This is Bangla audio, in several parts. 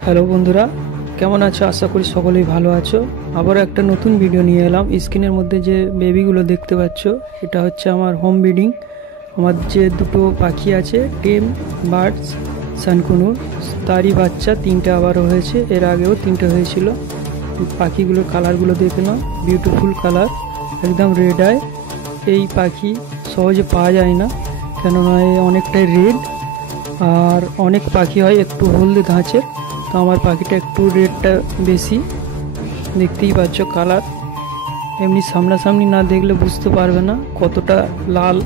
হ্যালো বন্ধুরা, কেমন আছো? আশা করি সকলেই ভালো আছো। আবার একটা নতুন ভিডিও নিয়ে এলাম। স্ক্রিনের মধ্যে যে বেবিগুলো দেখতে পাচ্ছ, এটা হচ্ছে আমার হোম ব্রিডিং। আমার যে দুটো পাখি আছে, টেম বার্ডস সানকুনুর, তারই বাচ্চা তিনটে আবারও হয়েছে। এর আগেও তিনটে হয়েছিল। পাখিগুলোর কালারগুলো দেখে নাও, বিউটিফুল কালার, একদম রেড আই। এই পাখি সহজে পাওয়া যায় না, কেননা এ অনেকটাই রেড। আর অনেক পাখি হয় একটু হলদে ধাঁচের, তো আমার পাখিটা একটু রেডটা বেশি। দেখতেই পাচ্ছ কালার, এমনি সামনাসামনি না দেখলে বুঝতে পারবে না কতটা লাল।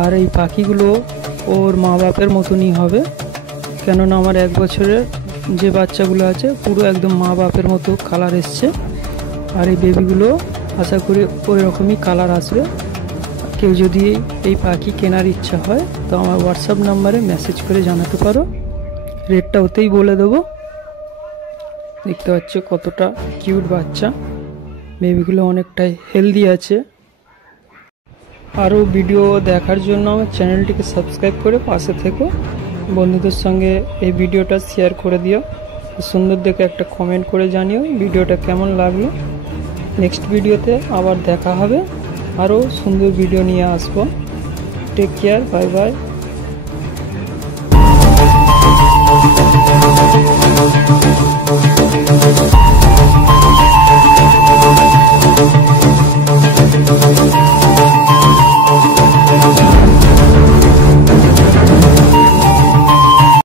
আর এই পাখিগুলো ওর মা বাপের মতনই হবে, কেননা আমার 1 বছরের যে বাচ্চাগুলো আছে পুরো একদম মা বাপের মতো কালার এসছে। আর এই বেবিগুলো আশা করি ওই রকমই কালার আসবে। কেউ যদি এই পাখি কেনার ইচ্ছা হয় তো আমার হোয়াটসঅ্যাপ নাম্বারে মেসেজ করে জানাতে পারো, রেটটা ওতেই বলে দেবো। দেখতে পাচ্ছ কতটা কিউট বাচ্চা, বেবিগুলো অনেকটাই হেলদি আছে। আরও ভিডিও দেখার জন্য আমার চ্যানেলটিকে সাবস্ক্রাইব করে পাশে থেকো। বন্ধুদের সঙ্গে এই ভিডিওটা শেয়ার করে দিও। সুন্দর দেখে একটা কমেন্ট করে জানিও ভিডিওটা কেমন লাগলো। নেক্সট ভিডিওতে আবার দেখা হবে, আরও সুন্দর ভিডিও নিয়ে আসবো। Take care, bye by.